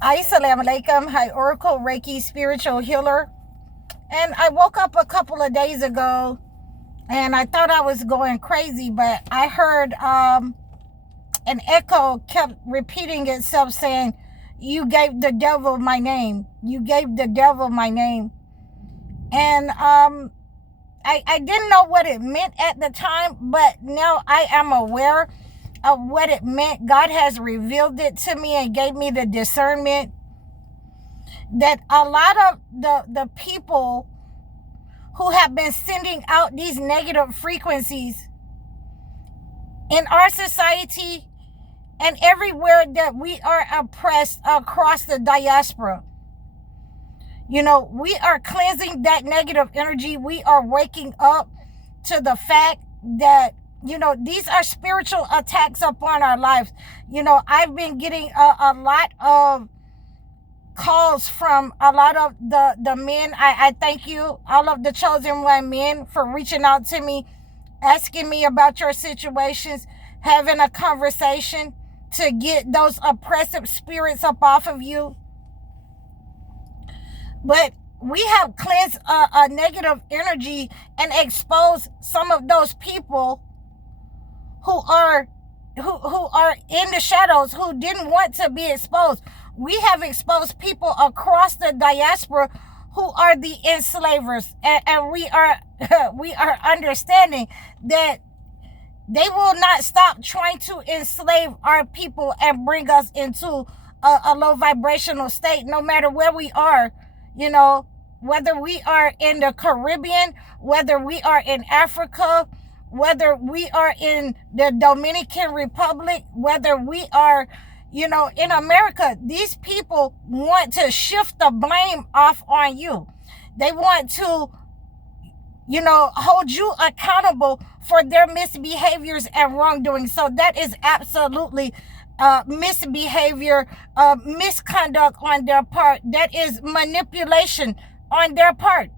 Assalamu alaikum. Hi, Oracle Reiki spiritual healer. And I woke up a couple of days ago and I thought I was going crazy, but I heard an echo kept repeating itself saying, "You gave the devil my name. You gave the devil my name." And I didn't know what it meant at the time, but now I am aware of what it meant. God has revealed it to me and gave me the discernment that a lot of the people who have been sending out these negative frequencies in our society and everywhere that we are oppressed across the diaspora. We are cleansing that negative energy. We are waking up to the fact that, these are spiritual attacks upon our lives. I've been getting a lot of calls from a lot of the men. I thank you, all of the chosen one men, for reaching out to me, asking me about your situations, having a conversation to get those oppressive spirits up off of you. But we have cleansed a negative energy and exposed some of those people who are in the shadows, who didn't want to be exposed. We have exposed people across the diaspora who are the enslavers, and we are understanding that they will not stop trying to enslave our people and bring us into a low vibrational state, no matter where we are. Whether we are in the Caribbean, whether we are in Africa, whether we are in the Dominican Republic, whether we are, in America, these people want to shift the blame off on you. They want to, hold you accountable for their misbehaviors and wrongdoing. So that is absolutely misbehavior, misconduct on their part. That is manipulation on their part.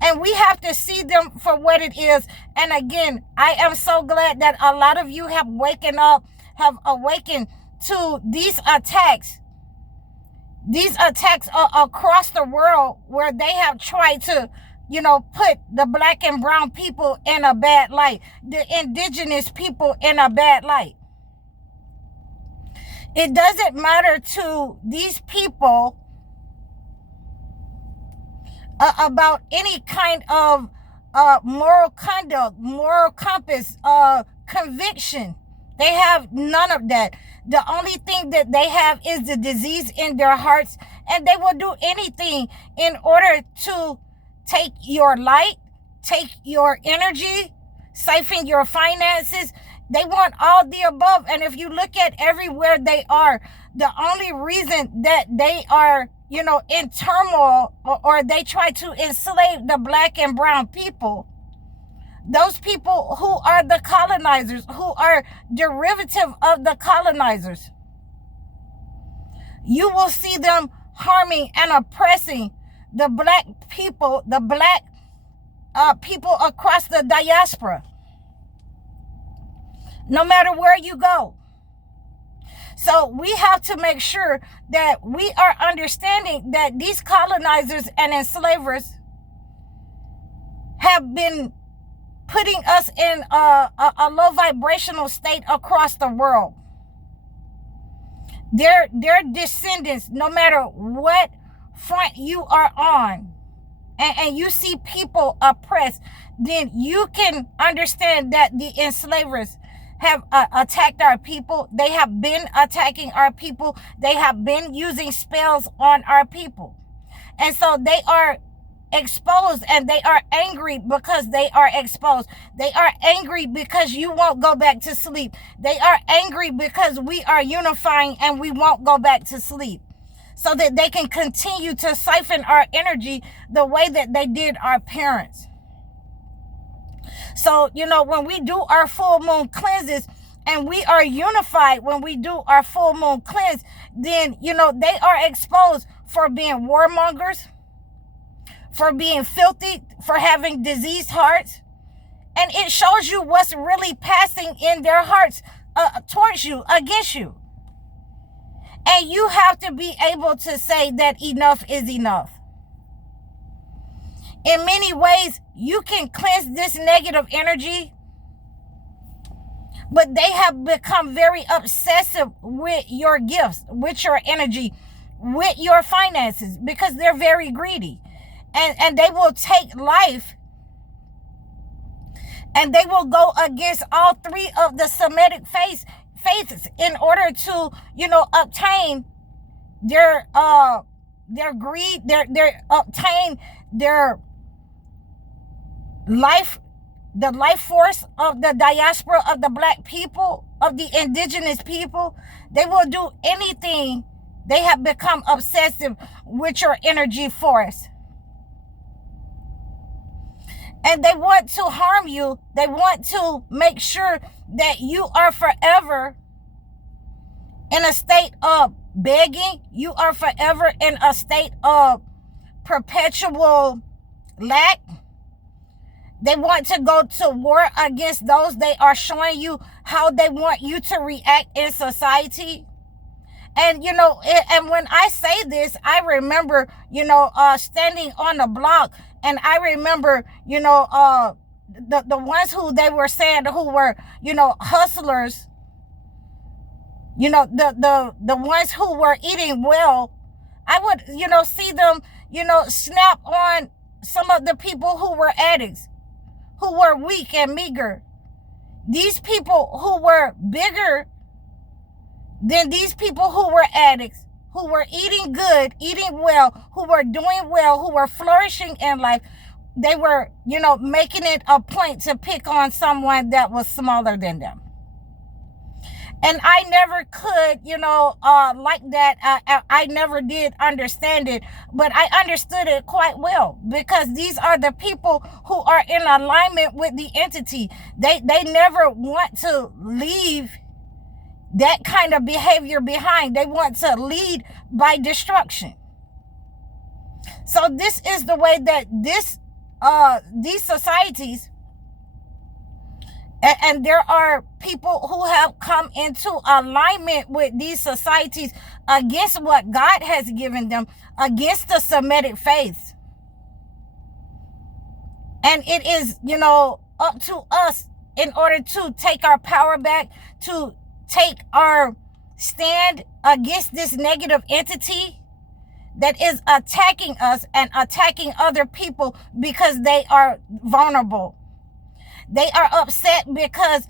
And we have to see them for what it is. And again, I am so glad that a lot of you have awakened to these attacks. These attacks are across the world, where they have tried to, put the black and brown people in a bad light, the indigenous people in a bad light. It doesn't matter to these people about any kind of moral conduct, moral compass, conviction. They have none of that. The only thing that they have is the disease in their hearts, and they will do anything in order to take your light, take your energy, siphon your finances. They want all the above. And if you look at everywhere they are, the only reason that they are, in turmoil, or they try to enslave the black and brown people, those people who are the colonizers, who are derivative of the colonizers, you will see them harming and oppressing the black people, people across the diaspora, no matter where you go. So we have to make sure that we are understanding that these colonizers and enslavers have been putting us in a low vibrational state across the world. Their descendants, no matter what front you are on, and you see people oppressed, then you can understand that the enslavers have attacked our people. They have been attacking our people. They have been using spells on our people. And so they are exposed, and they are angry because they are exposed. They are angry because you won't go back to sleep. They are angry because we are unifying and we won't go back to sleep, so that they can continue to siphon our energy the way that they did our parents. So, when we do our full moon cleanses and we are unified, when we do our full moon cleanse, then, they are exposed for being warmongers, for being filthy, for having diseased hearts. And it shows you what's really passing in their hearts towards you, against you. And you have to be able to say that enough is enough. In many ways, you can cleanse this negative energy, but they have become very obsessive with your gifts, with your energy, with your finances, because they're very greedy. And they will take life and they will go against all three of the Semitic faiths in order to, obtain their greed, their obtain their life, the life force of the diaspora, of the black people, of the indigenous people. They will do anything. They have become obsessive with your energy force. And they want to harm you. They want to make sure that you are forever in a state of begging. You are forever in a state of perpetual lack. They want to go to war against those. They are showing you how they want you to react in society. And, and when I say this, I remember, standing on a block, and I remember, the ones who they were saying who were, hustlers, the ones who were eating well, I would, see them, snap on some of the people who were addicts, who were weak and meager. These people who were bigger than these people who were addicts, who were eating good, eating well, who were doing well, who were flourishing in life, they were, making it a point to pick on someone that was smaller than them. And I never could, like that. I never did understand it, but I understood it quite well, because these are the people who are in alignment with the entity. They never want to leave that kind of behavior behind. They want to lead by destruction. So this is the way that these societies, and there are people who have come into alignment with these societies against what God has given them, against the Semitic faiths. And it is, up to us, in order to take our power back, to take our stand against this negative entity that is attacking us and attacking other people because they are vulnerable. They are upset because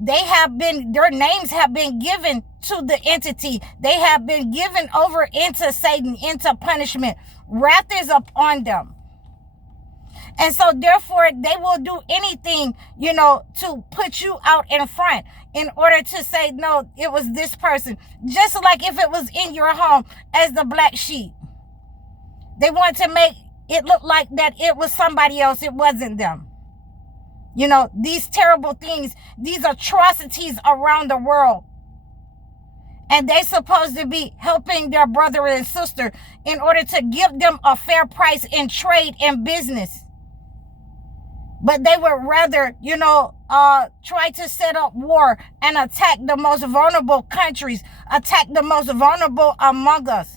their names have been given to the entity. They have been given over into Satan, into punishment. Wrath is upon them. And so therefore they will do anything, to put you out in front in order to say, no, it was this person. Just like if it was in your home as the black sheep. They want to make it look like that it was somebody else. It wasn't them. These terrible things, these atrocities around the world. And they're supposed to be helping their brother and sister in order to give them a fair price in trade and business. But they would rather, try to set up war and attack the most vulnerable countries, attack the most vulnerable among us.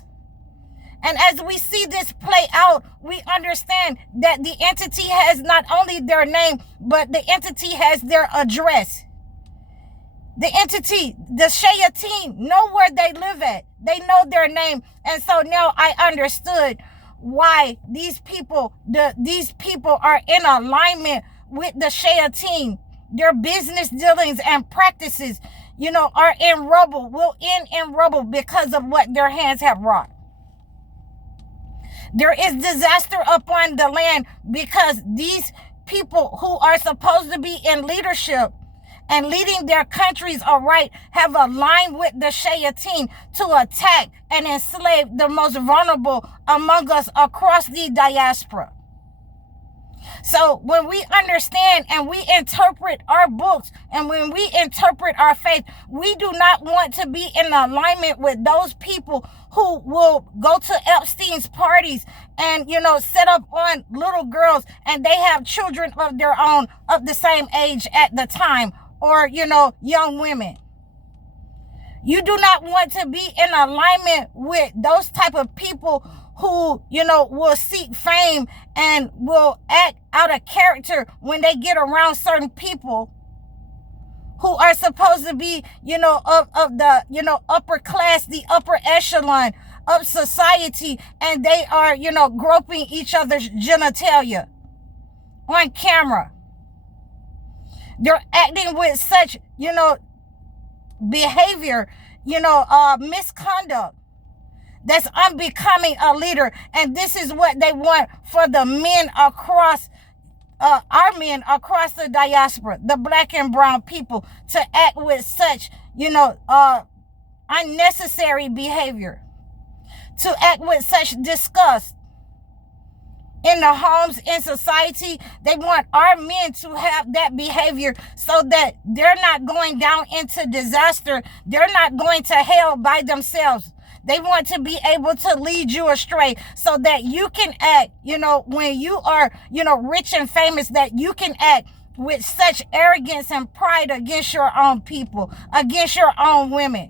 And as we see this play out, we understand that the entity has not only their name, but the entity has their address. The entity, the Shayateen, know where they live at. They know their name. And so now I understood why these people are in alignment with the Shayateen. Their business dealings and practices, are in rubble, will end in rubble because of what their hands have wrought. There is disaster upon the land because these people who are supposed to be in leadership and leading their countries aright have aligned with the Shayateen to attack and enslave the most vulnerable among us across the diaspora. So when we understand and we interpret our books and when we interpret our faith, we do not want to be in alignment with those people who will go to Epstein's parties and, set up on little girls, and they have children of their own of the same age at the time, or, young women. You do not want to be in alignment with those type of people who, will seek fame and will act out of character when they get around certain people who are supposed to be, of the, upper class, the upper echelon of society, and they are, groping each other's genitalia on camera. They're acting with such, behavior, misconduct that's unbecoming a leader. And this is what they want for the men across our men across the diaspora, the black and brown people, to act with such, unnecessary behavior, to act with such disgust in the homes, in society. They want our men to have that behavior so that they're not going down into disaster. They're not going to hell by themselves. They want to be able to lead you astray so that you can act, when you are, rich and famous, that you can act with such arrogance and pride against your own people, against your own women,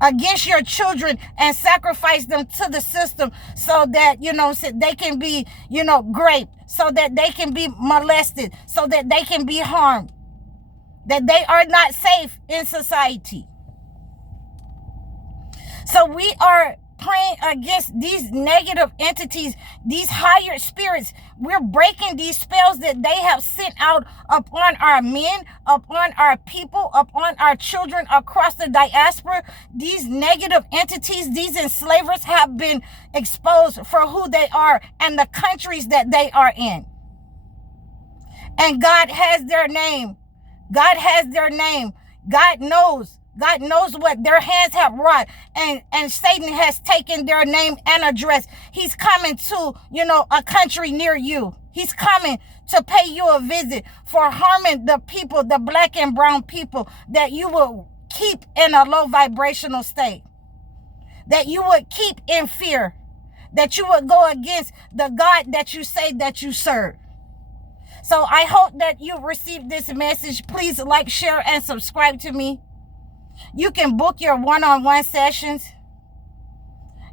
against your children, and sacrifice them to the system so that, so they can be, raped, so that they can be molested, so that they can be harmed, that they are not safe in society. So we are praying against these negative entities, these higher spirits. We're breaking these spells that they have sent out upon our men, upon our people, upon our children across the diaspora. These negative entities, these enslavers, have been exposed for who they are and the countries that they are in. And God has their name. God has their name. God knows. God knows what their hands have wrought, and Satan has taken their name and address. He's coming to, a country near you. He's coming to pay you a visit for harming the people, the black and brown people, that you will keep in a low vibrational state, that you would keep in fear, that you would go against the God that you say that you serve. So I hope that you received this message. Please like, share, and subscribe to me. You can book your one-on-one sessions.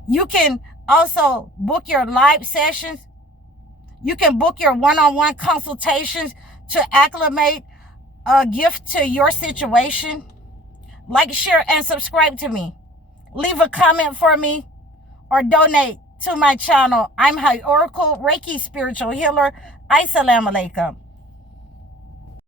You can also book your live sessions. You can book your one-on-one consultations to acclimate a gift to your situation. Like, share, and subscribe to me. Leave a comment for me or donate to my channel. I'm High Oracle, Reiki Spiritual Healer. Assalamu alaikum.